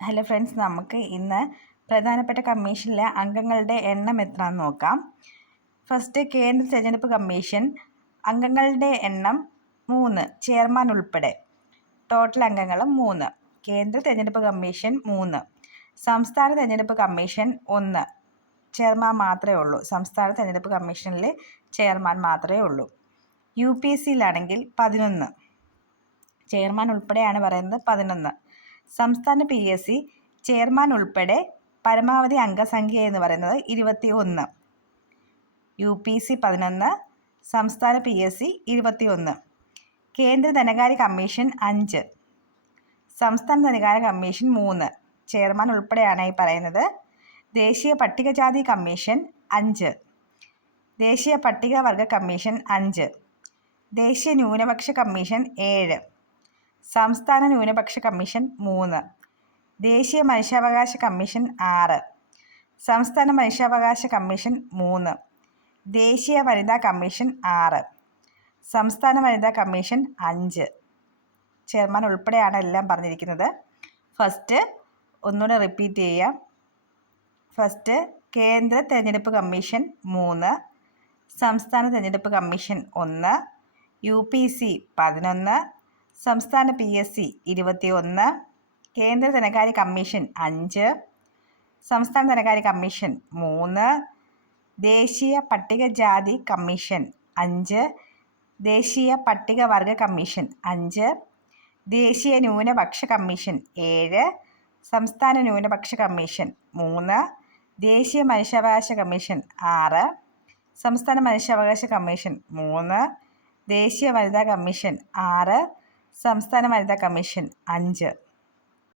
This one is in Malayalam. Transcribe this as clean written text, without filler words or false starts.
ഹലോ ഫ്രണ്ട്സ്, നമുക്ക് ഇന്ന് പ്രധാനപ്പെട്ട കമ്മീഷനിലെ അംഗങ്ങളുടെ എണ്ണം എത്രയാണെന്ന് നോക്കാം. ഫസ്റ്റ്, കേന്ദ്ര തെരഞ്ഞെടുപ്പ് കമ്മീഷൻ അംഗങ്ങളുടെ എണ്ണം 3, ചെയർമാൻ ഉൾപ്പെടെ. ടോട്ടൽ അംഗങ്ങൾ 3. കേന്ദ്ര തെരഞ്ഞെടുപ്പ് കമ്മീഷൻ 3. സംസ്ഥാന തെരഞ്ഞെടുപ്പ് കമ്മീഷൻ 1. ചെയർമാൻ മാത്രമേ ഉള്ളൂ. സംസ്ഥാന തെരഞ്ഞെടുപ്പ് കമ്മീഷനിൽ ചെയർമാൻ മാത്രമേ ഉള്ളൂ. UPSCയിലാണെങ്കിൽ 11. ചെയർമാൻ ഉൾപ്പെടെയാണ് പറയുന്നത്, 11. സംസ്ഥാന PSC ചെയർമാൻ ഉൾപ്പെടെ പരമാവധി അംഗസംഖ്യ എന്ന് പറയുന്നത് 21. UPSC 11, സംസ്ഥാന PSC 21. കേന്ദ്ര ധനകാര്യ കമ്മീഷൻ 5, സംസ്ഥാന ധനകാര്യ കമ്മീഷൻ 3. ചെയർമാൻ ഉൾപ്പെടെയാണ് ഈ പറയുന്നത്. ദേശീയ പട്ടികജാതി കമ്മീഷൻ 5, ദേശീയ പട്ടികവർഗ കമ്മീഷൻ 5, ദേശീയ ന്യൂനപക്ഷ കമ്മീഷൻ 7, സംസ്ഥാന ന്യൂനപക്ഷ കമ്മീഷൻ 3, ദേശീയ മനുഷ്യാവകാശ കമ്മീഷൻ 6, സംസ്ഥാന മനുഷ്യാവകാശ കമ്മീഷൻ 3, ദേശീയ വനിതാ കമ്മീഷൻ 6, സംസ്ഥാന വനിതാ കമ്മീഷൻ 5. ചെയർമാൻ ഉൾപ്പെടെയാണ് എല്ലാം പറഞ്ഞിരിക്കുന്നത്. ഫസ്റ്റ് ഒന്നുകൂടെ റിപ്പീറ്റ് ചെയ്യാം. ഫസ്റ്റ്, കേന്ദ്ര തെരഞ്ഞെടുപ്പ് കമ്മീഷൻ 3, സംസ്ഥാന തെരഞ്ഞെടുപ്പ് കമ്മീഷൻ 1, UPSC 11, സംസ്ഥാന PSC 21, കേന്ദ്ര ധനകാര്യ കമ്മീഷൻ 5, സംസ്ഥാന ധനകാര്യ കമ്മീഷൻ 3, ദേശീയ പട്ടികജാതി കമ്മീഷൻ 5, ദേശീയ പട്ടികവർഗ കമ്മീഷൻ 5, ദേശീയ ന്യൂനപക്ഷ കമ്മീഷൻ 7, സംസ്ഥാന ന്യൂനപക്ഷ കമ്മീഷൻ 3, ദേശീയ മനുഷ്യാവകാശ കമ്മീഷൻ 6, സംസ്ഥാന മനുഷ്യാവകാശ കമ്മീഷൻ 3, ദേശീയ വനിതാ കമ്മീഷൻ 6, സംസ്ഥാന വനിതാ കമ്മീഷൻ 5.